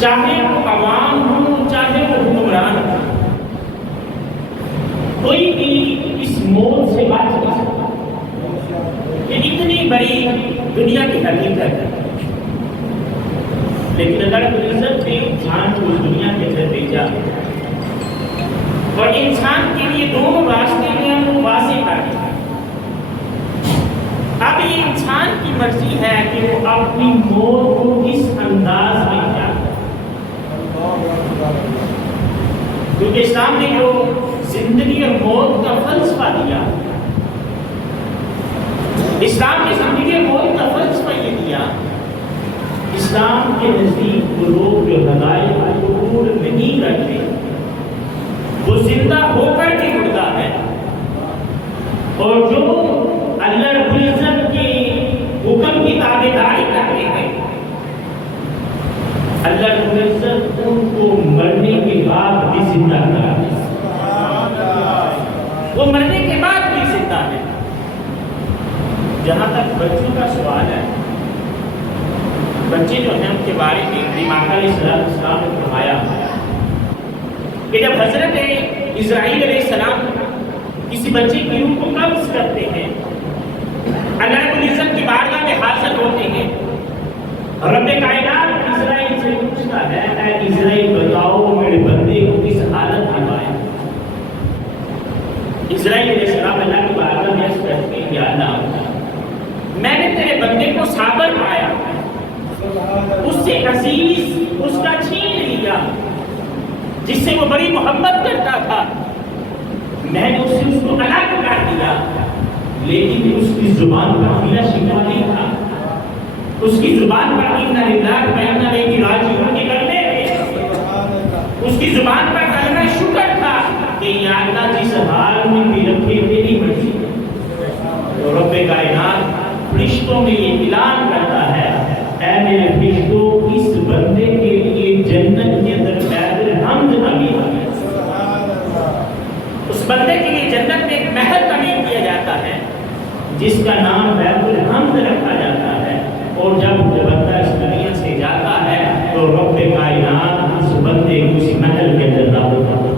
چاہے وہ عوام ہو چاہے وہ حکمران ہو، کوئی بھی اس موت سے بچ نہیں سکتا۔ یہ اتنی بڑی دنیا کی حقیقت ہے، لیکن اللہ رب العزت نے انسان کو اس دنیا کے اندر بھیجا اور انسان کے لیے دونوں راستے جو ہیں وہ واضح کر دیا۔ اب یہ انسان کی مرضی ہے کہ وہ اپنی موت کو کس انداز میں کیا، کیونکہ اسلام نے جو زندگی اور موت کا فلسفہ دیا، اسلام نے زندگی اور موت کا فلسفہ یہ دیا، اسلام کے نزدیک وہ لوگ جو حقائق کو قبول نہیں کرتے وہ زندہ ہو کر کے مردہ ہے، اور جو اللہ رب العزت کے حکم کی تابعداری کرتے ہیں اللہ رب العزت ان کو مرنے کے بعد بھی زندہ کرا دے، وہ مرنے کے بعد بھی زندہ ہے۔ جہاں تک بچوں کا سوال ہے، بچے جو ہیں ان کے بارے میں امام علیہ السلام نے فرمایا کہ جب حضرت اسرائیل علیہ السلام کسی بچے کی روح کو قبض کرتے ہیں، اللہ رب العزت کی بارگاہ میں حاضر ہوتے ہیں، رب کائنات اسرائیل سے پوچھتا ہے اے اسرائیل بتاؤ میرے بندے کو کس حالت میں پایا۔ اسرائیل علیہ السلام اللہ کی بارگاہ میں عرض کرتے ہیں یا اللہ میں نے تیرے بندے کو صابر پایا، اس سے عزیز اس کا چھین لیا جس سے وہ بڑی محبت کرتا تھا، میں نے اس کو الگ کر دیا، لیکن اس کی زبان پر ہیلا شکوہ نہیں تھا، اس کی زبان پر اِنَّ لِلَّهِ وَإِنَّا إِلَيْهِ رَاجِعُونَ کے کلمے تھے، اس کی زبان پر کلمہ شکر تھا کہ یا اللہ جس حال میں بھی رکھے تیری مرضی۔ تو رب کائنات فرشتوں میں یہ اعلان کرتا ہے اے میرے فرشتوں اس بندے کے لیے جنت کے اندر بیت الحمد تعمیر ہے، اس بندے کے لیے جنت میں ایک محل تعمیر کیا جاتا ہے جس کا نام بیت الحمد رکھا جاتا ہے، اور جب بندہ اس دنیا سے جاتا ہے تو رب کائنات اس بندے کو اسی محل کے اندر داخل کرتا ہے۔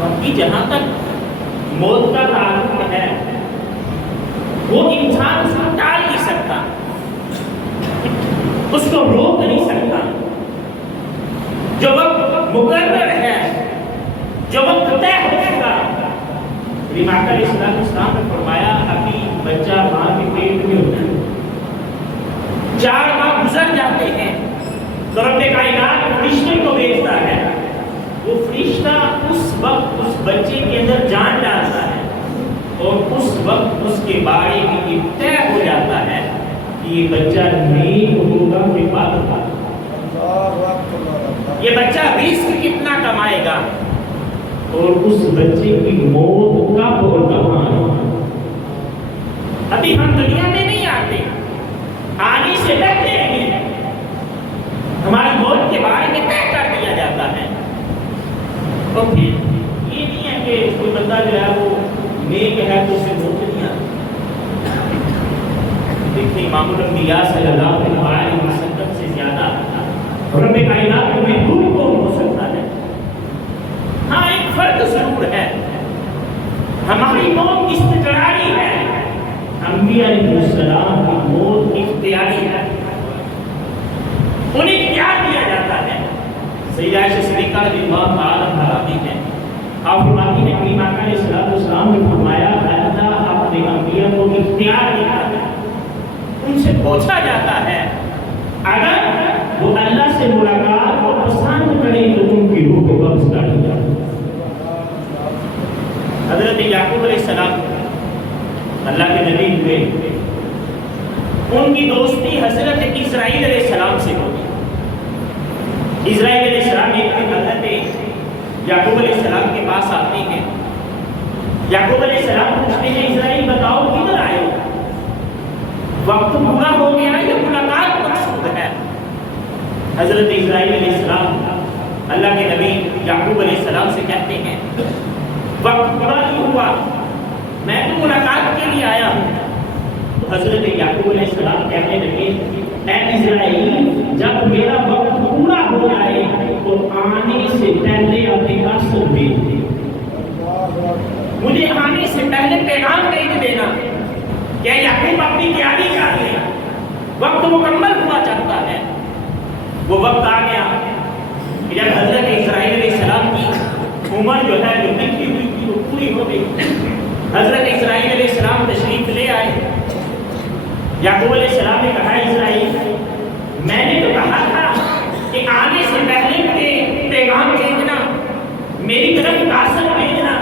باقی جہاں تک موت کا تعلق ہے وہ انسان اس کو ٹال نہیں سکتا، اس کو روک نہیں سکتا، جو وقت مقرر ہے، جو وقت طے ہو چکا۔ امام علیہ السلام نے فرمایا ابھی بچہ ماں کے پیٹ میں ہوتا ہے، 4 ماہ گزر جاتے ہیں تو رب کائنات فرشتے کو بھیجتا ہے، وہ فرشتہ اس وقت اس بچے کے اندر جان ڈالتا ہے، اور اس وقت اس کے بارے میں یہ طے ہو جاتا ہے کہ یہ بچہ نیک ہوگا کہ بد ہوگا، یہ بچہ رزق کتنا کمائے گا، اور اس بچے کی موت کب اور کہاں ہے۔ ابھی ہم دنیا میں نہیں آتے، آنے سے پہلے ہی ہماری موت کے بارے میں طے کر دیا جاتا ہے۔ اور پھر یہ نہیں ہے کہ کوئی بندہ جو ہے وہ نیک ہے تو اسے موت نہیں آتی۔ دیکھیں امام الانبیاء صلی اللہ علیہ وسلم سے زیادہ رب کائنات کو محبوب کون ہو سکتا ہے؟ ہاں ایک فرق ضرور ہے، ہماری موت استقراری ہے، انبیاء علیہ السلام کی موت اختیاری ہے، انہیں اختیار دیا جاتا ہے۔ سیدہ عائشہ صدیقہ رضی اللہ تعالیٰ عنہا ہے، آپ فرماتی ہیں کہ امام علیہ السلام نے فرمایا اللہ اپنے انبیاء کو اختیار دیتا ہے، ان سے پوچھا جاتا ہے اگر وہ اللہ سے ملاقات کو پسند کریں تو ان کی روح کو قبض کر لیا۔ حضرت یعقوب علیہ السلام اللہ کے نبی ہوئے، ان کی دوستی حضرت اسرائیل علیہ السلام سے ہوئی۔ اسرائیل علیہ السلام ایک دن حضرت یعقوب علیہ السلام کے پاس آتے ہیں، یعقوب علیہ السلام پوچھتے ہیں اسرائیل بتاؤ کدھر آئے ہو، وقت پورا ہو گیا یا ملاقات مقصود ہے؟ حضرت اسرائیل علیہ السلام اللہ کے نبی یعقوب علیہ السلام سے کہتے ہیں وقت پورا نہیں ہوا، میں تو ملاقات کے لیے آیا ہوں۔ تو حضرت یعقوب علیہ السلام کہنے لگے اے اسرائیل جب میرا وقت پورا ہو جائے تو آنے سے پہلے اپنے قاصد بھیج دے، مجھے آنے سے پہلے پیغام بھیج دینا کہ یعقوب اپنی تیاری کر لے، وقت مکمل ہوا چاہتا ہے۔ وہ وقت آ گیا جب حضرت اسرائیل علیہ السلام کی عمر جو ہے جو لکھی ہوئی تھی وہ پوری ہو گئی۔ حضرت اسرائیل علیہ السلام تشریف لے آئے۔ یعقوب علیہ السلام نے کہا اسرائیل میں نے تو کہا تھا کہ آنے سے پہلے پیغام بھیجنا، میری طرف قاصد بھیجنا۔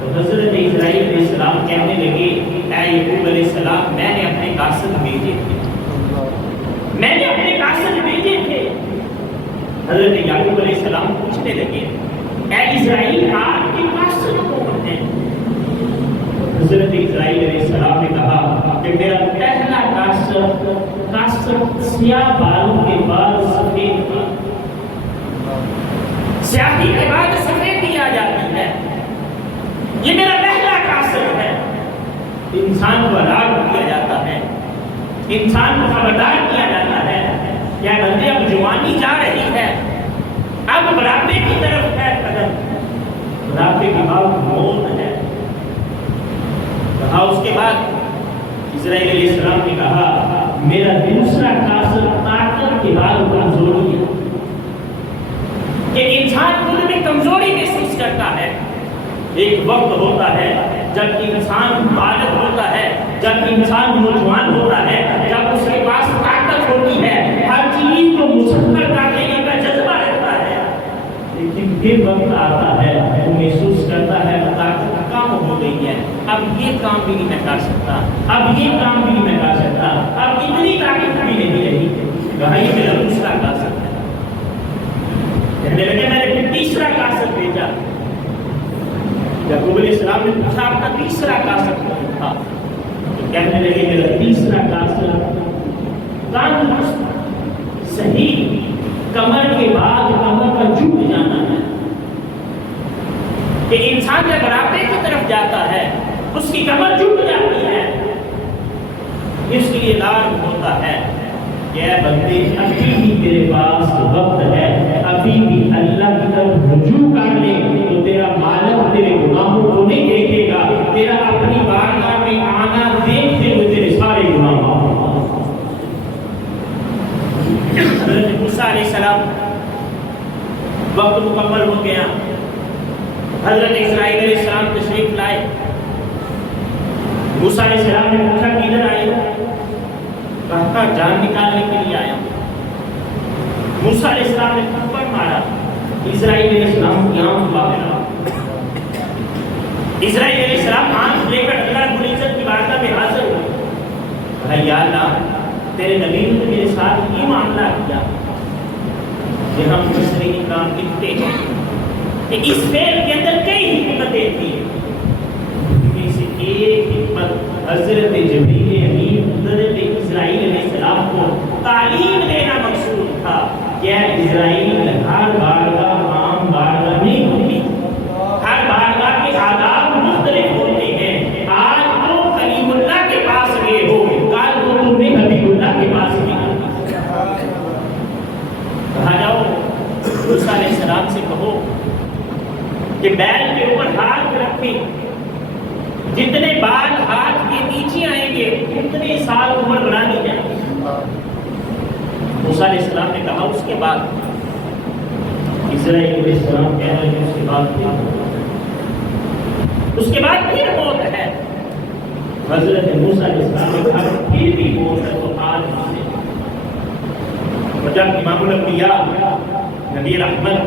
تو حضرت اسرائیل علیہ السلام کہنے لگے اے یعقوب علیہ السلام میں نے اپنے قاصد بھیجے تھے، میں نے اپنے قاصد بھیجے تھے۔ حضرت یعقوب علیہ السلام پوچھنے لگے اے اسرائیل آپ کے قاصد کون ہیں؟ حضرت اسرائیل علیہ السلام نے کہا کہ میرا پہلا قاصد سیاہ بالوں کے بعد سفید تھا، سیاہی کے بعد سفیدی آ جاتی ہے، یہ میرا پہلا قاصد ہے۔ انسان کو ہلاک کیا جاتا ہے، انسان کو خبردار کیا جاتا ہے کیا بندے اب جوانی جا رہی ہے، اب بڑھاپے کی طرف ہے قدم، بڑھاپے کے بعد موت ہے۔ کہا اس کے بعد اسرائیل علیہ السلام نے کہا میرا دوسرا قاصد طاقت کے بعد کمزوری ہے، کہ انسان خود میں کمزوری محسوس کرتا ہے۔ ایک وقت ہوتا ہے جب انسان بالغ ہوتا ہے، جب انسان نوجوان ہوتا ہے، جب اس کے پاس طاقت ہوتی ہے، ہر چیز کو مسخر کر دینے کا جذبہ رہتا ہے، لیکن پھر وقت آتا ہے وہ محسوس کرتا ہے طاقت کم ہو گئی ہے، اب یہ کام بھی نہیں میں کر سکتا، اب یہ کام بھی نہیں میں کر سکتا، اب اتنی طاقت بھی نہیں رہی۔ کہا یہ میرا دوسرا قاصد ہے۔ کہنے لگے میں نے پھر تیسرا قاصد بھیجا۔ یعقوب علیہ السلام نے پوچھا آپ کا تیسرا قاصد کون تھا؟ تو کہنے لگے میرا تیسرا قاصد تندرست صحیح کمر کے بعد کمر کا جھک جانا ہے، کہ انسان جب بڑھاپے کی طرف جاتا ہے اس کی کمر جھک جاتی ہے، اس کے لیے لازم ہوتا ہے کہ اے بندے ابھی بھی تیرے پاس وقت ہے، ابھی بھی اللہ کی طرف رجوع کر لے تو تیرا مالک تیرے گناہوں کو نہیں دیکھے گا، تیرا اپنی بارگاہ میں آنا دیکھتے ہوئے تیرے سارے گناہ معاف ہوں۔ حضرت موسیٰ علیہ السلام وقت مکمل ہو گیا، حضرت اسرائیل علیہ السلام تشریف لائے۔ موسیٰ علیہ السلام نے پوچھا کدھر آئے ہو؟ کہا جان نکالنے کے لیے آیا ہوں۔ موسیٰ علیہ السلام نے تھپڑ مارا، اسرائیل علیہ السلام کی آنکھ باہر آ۔ اسرائیل علیہ السلام آنکھ لے کر اللہ رب العزت کی بارگاہ میں حاضر ہوئے۔ کہا یا اللہ تیرے نبی نے میرے ساتھ یہ معاملہ کیا کہ ہم مشرقی کام لکھتے ہیں کہ اس فعل کے اندر کئی حکمتیں تھیں، ان میں سے ایک حکمت حضرت جبریل امین حضرت اسرائیل علیہ السلام کو تعلیم دینا مقصود تھا کہ اسرائیل ہر بارگاہ عام بارگاہ نہیں ہوتی، ہر بارگاہ کے آداب مختلف ہوتے ہیں۔ آج تو کلیم اللہ کے پاس گئے ہو، کل تو تم نے حبیب اللہ کے پاس گئے۔ کہا جاؤ موسیٰ علیہ السلام سے کہو کہ بیل کے اوپر ہاتھ رکھیں، جتنے بال ہاتھ کے نیچے آئیں گے اتنے سال عمر بڑھا دی جائیں گے۔ موسیٰ علیہ السلام نے کہا اس کے بعد اسرائیل علیہ السلام کہہ رہے ہیں اس کے بعد پھر موت ہے۔ حضرت موسیٰ علیہ السلام نے کہا پھر بھی موت ہے تو آج سے۔ اور جب امام الانبیاء نبی رحمت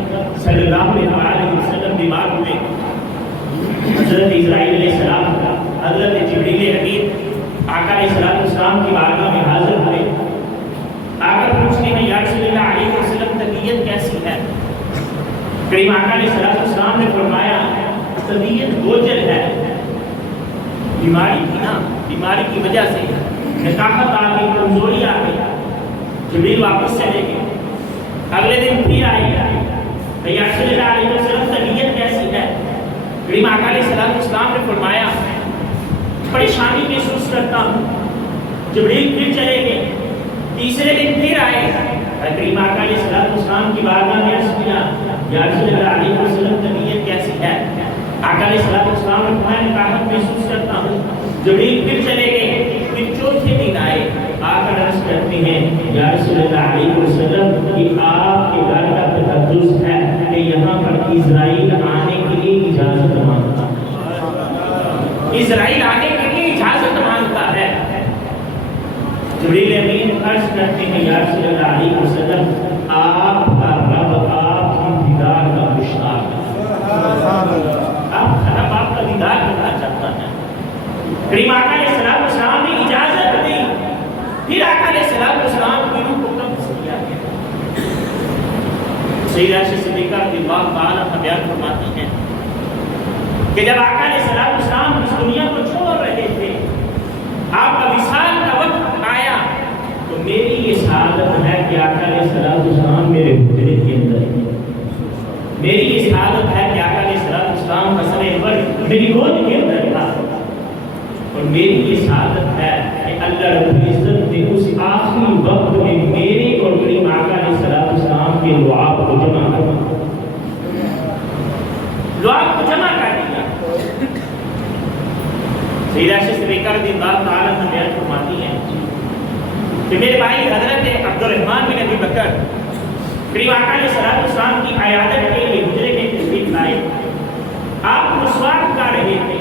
صلی اللہ علیہ وسلم بیمار ہوئے، حضرت اسرائیل علیہ السلام حضرت جبریل امین آقا علیہ السلام کی بارگاہ میں حاضر ہوئے۔ آقا پوچھتے ہیں یا رسول اللہ علیہ وسلم طبیعت کیسی ہے؟ کریم آقا علیہ السلام نے فرمایا طبیعت بوجھل ہے، بیماری تھی نا، بیماری کی وجہ سے نکاحت آ گئی، کمزوری آ گئی۔ جبریل واپس چلے گئے، اگلے دن پھر آئے گا یا رسول اللہ علیہ وسلم طبیعت کیسی ہے؟ کریم آقا علیہ السلام نے فرمایا پریشانی محسوس کرتا ہوں۔ جبریل پھر چلے گئے، تیسرے دن پھر آئے، کریم آقا علیہ السلام کی بارگاہ میں عرض کیا یا رسول اللہ علیہ وسلم طبیعت کیسی ہے؟ آقا علیہ السلام نے فرمایا راحت محسوس کرتا ہوں۔ جبریل پھر چلے گئے، پھر چوتھے دن آئے، آ کر عرض کرتے ہیں یا رسول اللہ علیہ وسلم کہ آپ کے گھر کا تقدس ہے کہ یہاں پر اسرائیل آنے کے لیے اجازت مانگتا ہے، اسرائیل آنے کے لیے اجازت مانگتا ہے۔ جبریل امین عرض کرتے ہیں یا رسول اللہ علیہ وسلم آپ کا رب آپ کی دیدار کا مشتاق ہے، آپ کا دیدار کرنا چاہتا ہے۔ کریم آقا علیہ السلام نے اجازت دی، پھر آقا علیہ السلام کی روح کو قبض کیا گیا۔ سیدہ عائشہ صدیقہ رضی اللہ تعالیٰ عنہا بیان فرماتی ہیں کہ جب آقا علیہ السلام اس دنیا کو چھوڑ رہے تھے، آپ کا وصال کا وقت آیا تو میری یہ سعادت ہے کہ آقا علیہ السلام میرے حجرے کے اندر ہیں، میری یہ سعادت ہے کہ آقا علیہ السلام حسن انور میری گود کے اندر تھا، اور میری یہ سعادت ہے کہ اللہ رب العزت نے اس آخری وقت میں میرے اور کریم آقا علیہ السلام کے لعاب کو جمع کر دیا، لعاب کو جمع کر دیا۔ سیدہ عائشہ صدیقہ رضی اللہ تعالیٰ عنہا بیان فرماتی ہیں کہ میرے بھائی حضرت عبد الرحمن بن ابی بکر کریم آقا علیہ السلام کی عیادت کے لیے حجرے میں تشریف لائے، آپ مسواک کر رہے تھے۔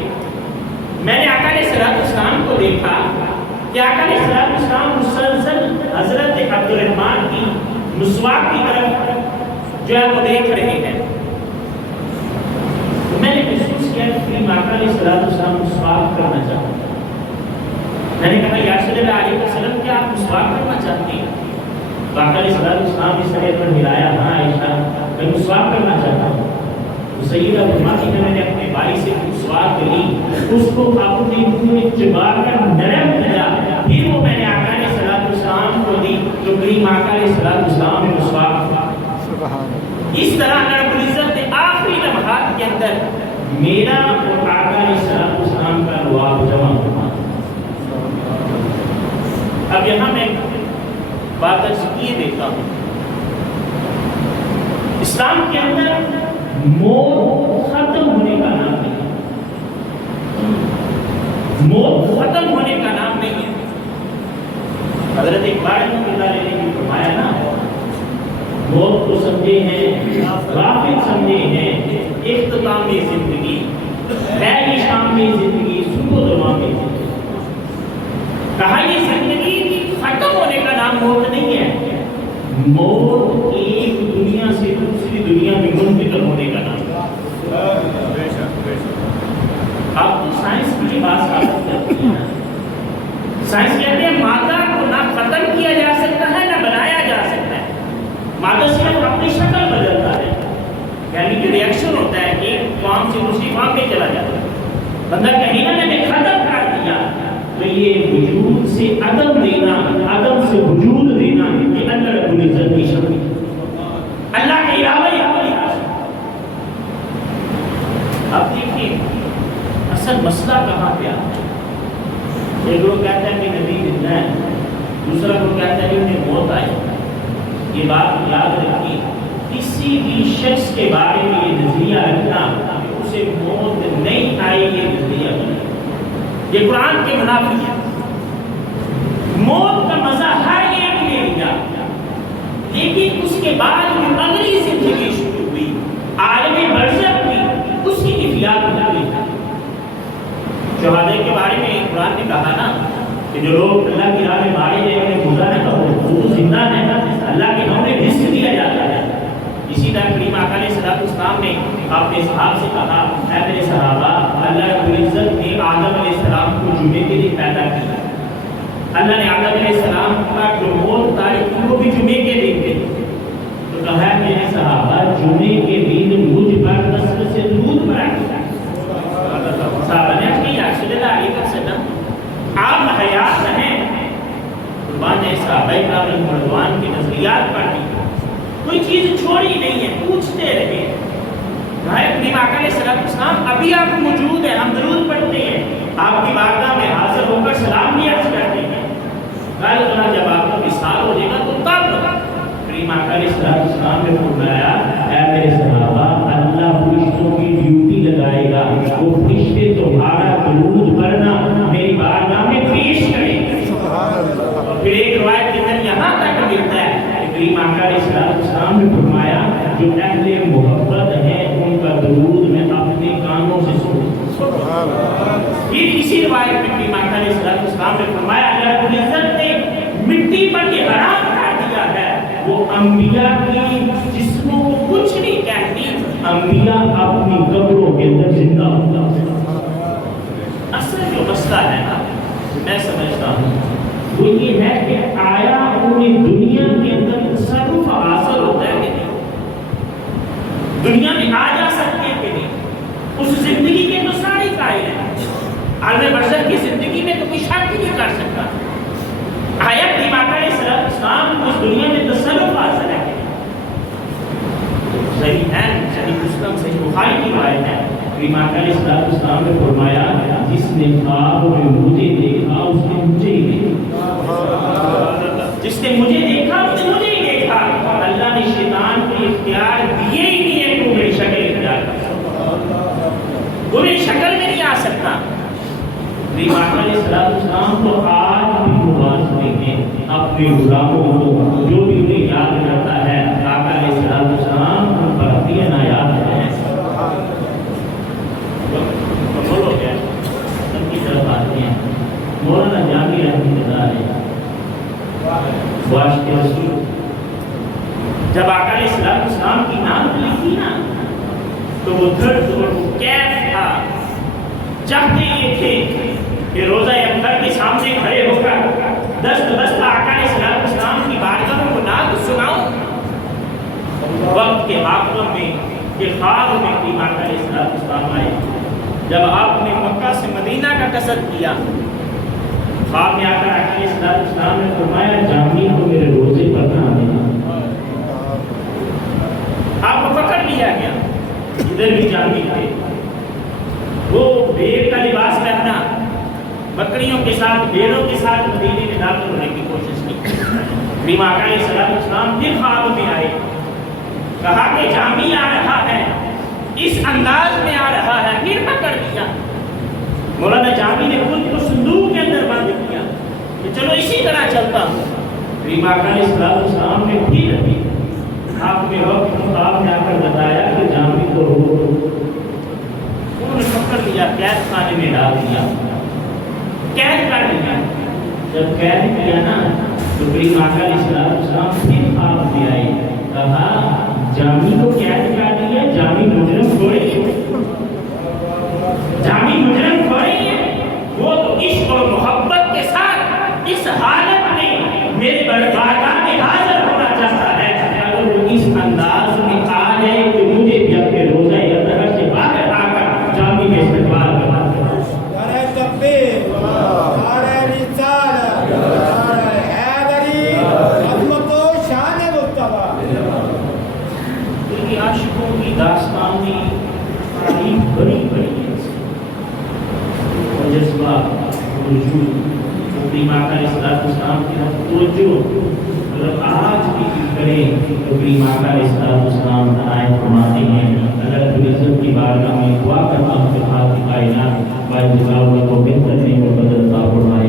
میں نے آقا علیہ السلام کو دیکھا کہ آقا علیہ السلام مسلسل حضرت عبد الرحمن کی مسواک کی طرف جو ہے وہ دیکھ رہے ہیں۔ میں نے محسوس کیا کہ کریم آقا علیہ السلام مسواک کرنا چاہتے ہیں۔ میں نے کہا یا رسول اللہ علیہ وسلم کیا آپ مسواک کرنا چاہتے ہیں؟ تو آقا علیہ السلام اس طرح پر ملایا، ہاں عائشہ میں مسواک کرنا چاہتا ہوں۔ سیدہ فرماتی ہے میں نے اپنے بھائی سے مسواک لی، اس کو اپنے منہ میں چبا کر نرم کیا، پھر وہ میں نے آقا علیہ السلام کو دی جو کریم آقا علیہ السلام نے مسواک کیا۔ اس طرح اللہ رب العزت نے آخری لمحات کے اندر میرا اور آقا علیہ السلام کا لعاب جمع ہوا۔ اب یہاں میں بات یہ دیکھتا ہوں، اسلام کے اندر موت ختم ہونے کا نام نہیں ہے، موت ختم ہونے کا نام نہیں ہے۔ حضرت اقبال رحمۃ اللہ علیہ نے فرمایا نا، موت کو سمجھے ہیں غافل سمجھے ہیں اختتام زندگی، ہے یہ شام میں زندگی صبح و دماغ میں زندگی۔ کہا یہ زندگی ختم ہونے کا نام موت نہیں ہے، موت ایک دنیا سے دوسری دنیا میں منتقل ہونے کا نام ہے۔ آپ تو سائنس کی بات ثابت کرتے ہیں، سائنس کہتے ہیں مادہ کو نہ ختم کیا جا سکتا ہے نہ بنایا جا سکتا ہے، مادہ صرف اپنی شکل بدلتا ہے، یعنی کہ ریئیکشن ہوتا ہے کہ ایک فارم سے دوسری فارم میں چلا جاتا ہے۔ بندہ کہیں نہ میں نے ختم کر دیا تو یہ وجود سے عدم دینا، عدم سے وجود دینا، یہ اللہ رب العزت کی شکل ہے، اللہ کے علاوہ اب دیکھیے اصل مسئلہ کہاں پہ آتا ہے۔ ایک لوگ کہتا ہے کہ نبی زندہ ہے، دوسرا لوگ کہتا ہے کہ انہیں موت آئی۔ یہ بات یاد رکھیے، کسی بھی شخص کے بارے میں یہ نظریہ رکھنا اسے موت نہیں آئی یہ نظریہ نہیں، یہ قرآن کے منافی ہے۔ موت کا مزہ ہر ایک نے لیا، لیکن اس کے بعد جو اگلی زندگی شروع ہوئی، عالم برزخ ہوئی، اس کی کیفیات بدلی۔ شہادہ کے بارے میں قرآن نے کہا نا کہ جو لوگ اللہ کی راہ میں مارے گئے انہیں مردہ نہ کہو، وہ زندہ ہے، اللہ کے نام میں رزق دیا جاتا ہے۔ اسی طرح کریم آقا علیہ السلام نے اپنے صحابہ سے کہا، اے میرے صحابہ، اللہ رب العزت نے آدم علیہ السلام کو جمعے کے لیے پیدا کیا۔ اللہ نے آدم علیہ السلام کا جو موت تاریخ وہ بھی جمعے کے دن تھے، تو کہا ہے میرے صحابہ جمعے کے دن مجھ پر نسل سے دودھ بڑھا دیا۔ صحابہ نے کہا یا رسول اللہ علیہ وسلم آپ حیات ہیں، قربان نے صحابہ کرام رضوان کے نظریات پڑھی، کوئی چیز چھوڑی نہیں ہے، پوچھتے رہے۔ بھائی کریم آقا علیہ السلام ابھی آپ موجود ہیں، ہم درود پڑھتے ہیں، آپ کی بارگاہ میں حاضر ہو کر سلام بھی عرض کرتے ہیں۔ جب آپ کا وصال ہو علیہ السلام نے فرمایا اے میرے صحابہ اللہ فرشتوں کی ڈیوٹی لگائے گا، وہ فرشتے تمہارا درود پڑھنا میری بارگاہ میں پیش کریں گے۔ اور پھر ایک روایت کے اندر یہاں تک ملتا ہے ابراہیم آقا علیہ السلام نے فرمایا جو اہل محبت ہیں ان کا درود میں اپنے کانوں سے سنوں۔ پھر اسی روایت میں ابراہیم آقا علیہ السلام نے فرمایا اللہ رب العزت نے مٹی پر یہ حرام کر دیا ہے، وہ انبیاء کی جسموں کو کچھ نہیں کہتی، انبیاء اپنی قبروں کے اندر زندہ ہوتا ہے۔ اصل جو مسئلہ ہے نا میں سمجھتا ہوں وہ یہ ہے کہ آیا انہیں دنیا کے اندر تصرف حاصل ہوتا ہے کہ نہیں، دنیا میں آ جا سکتے ہیں کہ نہیں، اس زندگی کے تو سارے قائل ہیں، عالم بشر کی زندگی میں تو کوئی شک ہی نہیں کر سکتا، آیا ابراہیم آقا علیہ السلام اس دنیا میں تصرف حاصل ہے کہ نہیں؟ صحیح ہے، صحیح مسلم صحیح بخاری کی روایت ہے ابراہیم آقا علیہ السلام نے فرمایا جس نے خواب میں مجھے دیکھا اس نے مجھے ہی دیکھا، جس نے مجھے دیکھا اس نے مجھے ہی دیکھا، اللہ نے شیطان کو اختیار دیے ہی نہیں ہے کہ وہ میری شکل اختیار کر سکتا، وہ میری شکل میں نہیں آ سکتا۔ ابراہیم آقا علیہ السلام تو آج بھی مواظبے ہیں اپنے غلاموں کو، جو بھی انہیں یاد کرتا ہے آقا علیہ السلام ان پر اپنی عنایات ہیں۔ بولو کیا ان کی طرف آتے ہیں مولانا جامی رحمۃ اللہ علیہ واشق رسول، جب آقا علیہ السلام کی نام لکھی نا تو وہ درد اور وہ کیف تھا، چاہتے یہ تھے کہ روزہ اکبر کے سامنے کھڑے ہو کر دست دست آقا علیہ السلام کی بارگاہ میں وہ نعت سناؤں۔ وقت کے آخر میں کہ خواب میں ابراہیم آقا علیہ السلام آئے، جب آپ نے مکہ سے مدینہ کا قصد کیا، خواب میں آقا علیہ السلام نے فرمایا جامی کو میرے روزے پر نہ دینا، آپ کو پکڑ لیا گیا، ادھر بھی جامی تھے، وہ بھیڑ کا لباس پہنا، بکریوں کے ساتھ بھیڑوں کے ساتھ مدینے میں داخل ہونے کی کوشش کی۔ ابراہیم آقا علیہ السلام پھر خواب میں آئے، کہا کہ جامی آ رہا ہے، اس انداز میں آ رہا ہے، پھر پکڑ لیا۔ مولانا جامی نے خود کو صندوق کے اندر بند کیا کہ چلو اسی طرح چلتا ہوں۔ ابراہیم آقا علیہ السلام نے پھر آپ کے وقت آپ نے آ کر بتایا کہ جامی کو روک، انہوں نے پکڑ لیا، قید خانے میں ڈال دیا، قید کر لیا۔ جب قید کیا نا تو ابراہیم آقا علیہ السلام پھر خواب میں آئے، کہا جامی کو قید کر دیا، جامی مجرم تھوڑی ہے، جامی مجرم تھوڑی ہے، وہ تو عشق اور محبت کے ساتھ اس حالت میں میرے بارگاہ میں حاضر ہونا چاہتا ہے، اگر وہ اس انداز میں آ جائے تو مجھے بھی اپنے روزہ اکبر سے باہر آ کر جامی کے استقبال کرنا چاہتا ہے۔ نعرہ تکبیر، نعرہ رسالت، نعرہ حیدری، عظمت و شان مصطفیٰ۔ کیونکہ عاشقوں کی داستانی تعریف بڑی بڑی ہے، جذبہ رجوع ابراہیم آقا علیہ السلام کی توجہ اگر آج بھی کریں تو ابراہیم آقا علیہ السلام عنایت فرماتے ہیں، اللہ رب العزت کی بارگاہ میں دعا کرتا ہوں کہ خالق کائنات باعزت اللہ کو بہتر نہیں اور بدل عطا فرمائے۔